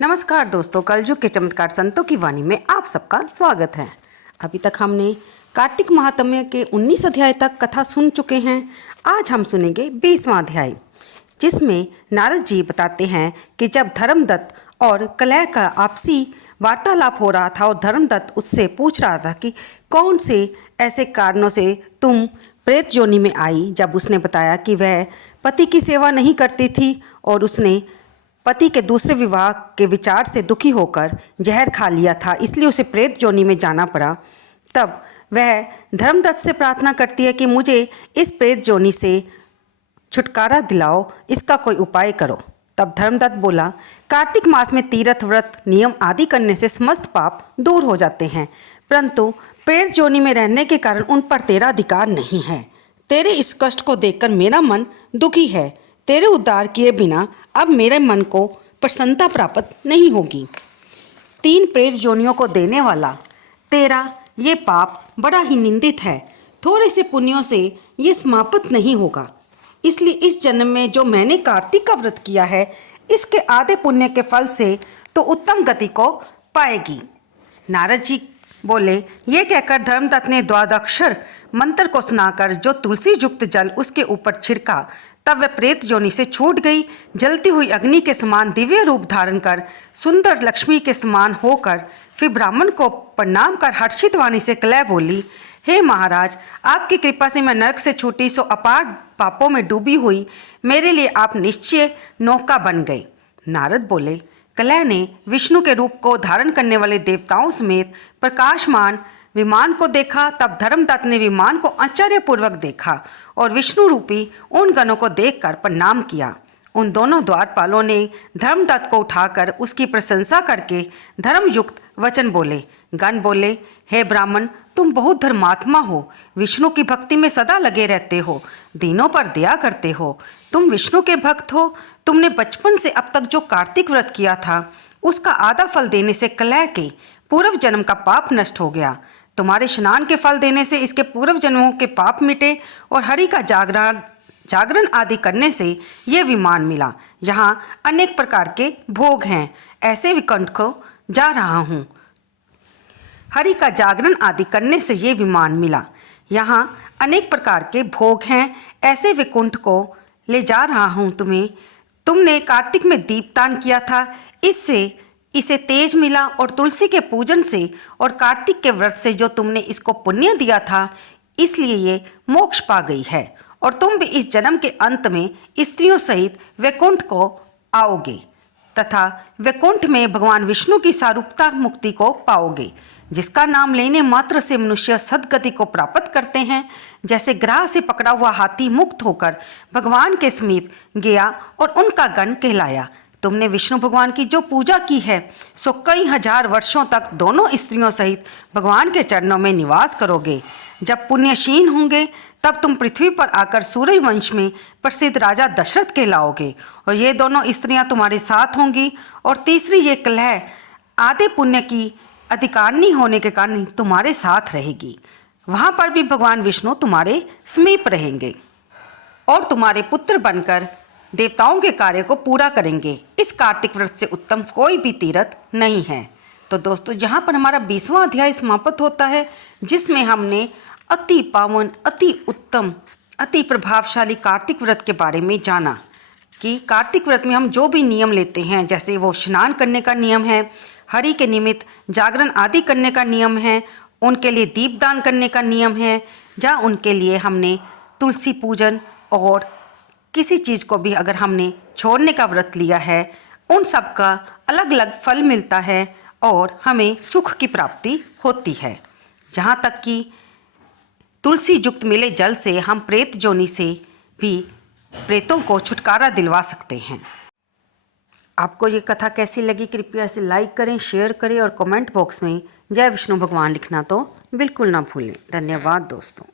नमस्कार दोस्तों, कलयुग के चमत्कार संतों की वाणी में आप सबका स्वागत है। अभी तक हमने कार्तिक महात्म्य के 19 अध्याय तक कथा सुन चुके हैं। आज हम सुनेंगे 20वां अध्याय, जिसमें नारद जी बताते हैं कि जब धर्मदत्त और कलह का आपसी वार्तालाप हो रहा था और धर्मदत्त उससे पूछ रहा था कि कौन से ऐसे कारणों से तुम प्रेत योनि में आई। जब उसने बताया कि वह पति की सेवा नहीं करती थी और उसने पति के दूसरे विवाह के विचार से दुखी होकर जहर खा लिया था, इसलिए उसे प्रेत योनि में जाना पड़ा। तब वह धर्मदत्त से प्रार्थना करती है कि मुझे इस प्रेत योनि से छुटकारा दिलाओ, इसका कोई उपाय करो। तब धर्मदत्त बोला, कार्तिक मास में तीर्थ व्रत नियम आदि करने से समस्त पाप दूर हो जाते हैं, परंतु प्रेत योनि में रहने के कारण उन पर तेरा अधिकार नहीं है। तेरे इस कष्ट को देखकर मेरा मन दुखी है। तेरे उद्धार किए बिना अब मेरे मन को प्रसन्नता प्राप्त नहीं होगी। 3 प्रेत योनियों को देने वाला तेरा ये पाप बड़ा ही निंदित है। थोड़े से पुण्यों से ये समाप्त नहीं होगा, इसलिए इस जन्म में जो मैंने कार्तिक का व्रत किया है, इसके आधे पुण्य के फल से तो उत्तम गति को पाएगी। नारद जी बोले। ये कहकर धर्मदत्त ने द्वादक्षर मंत्र को सुनाकर जो तुलसी युक्त जल उसके ऊपर छिड़का, तब वह प्रेत योनि से छूट गई। जलती हुई अग्नि के समान दिव्य रूप धारण कर सुंदर लक्ष्मी के समान होकर फिर ब्राह्मण को प्रणाम कर हर्षित वाणी से कलह बोली, हे महाराज, आपकी कृपा से मैं नरक से छूटी, सो अपार पापों में डूबी हुई मेरे लिए आप निश्चय नौका बन गए। नारद बोले, कलह ने विष्णु के रूप को धारण करने वाले देवताओं समेत प्रकाशमान विमान को देखा। तब धर्मदत्त ने विमान को आश्चर्यपूर्वक देखा और विष्णु रूपी उन गणों को देखकर प्रणाम किया। उन दोनों द्वारपालों ने धर्मदत्त को उठाकर उसकी प्रशंसा करके धर्मयुक्त वचन बोले। गण बोले, हे ब्राह्मण, तुम बहुत धर्मात्मा हो, विष्णु की भक्ति में सदा लगे रहते हो, दीनों पर दया करते हो, तुम विष्णु के भक्त हो। तुमने बचपन से अब तक जो कार्तिक व्रत किया था, उसका आधा फल देने से कलह के पूर्व जन्म का पाप नष्ट हो गया। तुम्हारे स्नान के फल देने से इसके पूर्व जन्मों के पाप मिटे और हरि का जागरण आदि करने से ये विमान मिला। यहाँ अनेक प्रकार के भोग हैं, ऐसे विकुंठ को जा रहा हूँ। हरि का जागरण आदि करने से ये विमान मिला। यहाँ अनेक प्रकार के भोग हैं, ऐसे विकुंठ को ले जा रहा हूँ तुम्हें। तुमने कार्तिक में दीपदान किया था, इससे इसे तेज मिला और तुलसी के पूजन से और कार्तिक के व्रत से जो तुमने इसको पुण्य दिया था, इसलिए ये मोक्ष पा गई है और तुम भी इस जन्म के अंत में स्त्रियों सहित वैकुंठ को आओगे तथा वैकुंठ में भगवान विष्णु की सारूपता मुक्ति को पाओगे, जिसका नाम लेने मात्र से मनुष्य सद्गति को प्राप्त करते हैं। जैसे ग्राह से पकड़ा हुआ हाथी मुक्त होकर भगवान के समीप गया और उनका गण कहलाया। तुमने विष्णु भगवान की जो पूजा की है, सो कई हजार वर्षों तक दोनों स्त्रियों सहित भगवान के चरणों में निवास करोगे। जब पुण्यशीन होंगे तब तुम पृथ्वी पर आकर सूर्य वंश में प्रसिद्ध राजा दशरथ कहलाओगे और ये दोनों स्त्रियां तुम्हारे साथ होंगी। और तीसरी ये कलह आधे पुण्य की अधिकारिणी होने के कारण तुम्हारे साथ रहेगी। वहाँ पर भी भगवान विष्णु तुम्हारे समीप रहेंगे और तुम्हारे पुत्र बनकर देवताओं के कार्य को पूरा करेंगे। इस कार्तिक व्रत से उत्तम कोई भी तीर्थ नहीं है। तो दोस्तों, यहाँ पर हमारा 20वां अध्याय समाप्त होता है, जिसमें हमने अति पावन, अति उत्तम, अति प्रभावशाली कार्तिक व्रत के बारे में जाना कि कार्तिक व्रत में हम जो भी नियम लेते हैं, जैसे वो स्नान करने का नियम है, हरि के निमित्त जागरण आदि करने का नियम है, उनके लिए दीपदान करने का नियम है, या उनके लिए हमने तुलसी पूजन और किसी चीज़ को भी अगर हमने छोड़ने का व्रत लिया है, उन सब का अलग अलग फल मिलता है और हमें सुख की प्राप्ति होती है। जहाँ तक कि तुलसी युक्त मिले जल से हम प्रेत योनि से भी प्रेतों को छुटकारा दिलवा सकते हैं। आपको ये कथा कैसी लगी, कृपया इसे लाइक करें, शेयर करें और कमेंट बॉक्स में जय विष्णु भगवान लिखना तो बिल्कुल ना भूलें। धन्यवाद दोस्तों।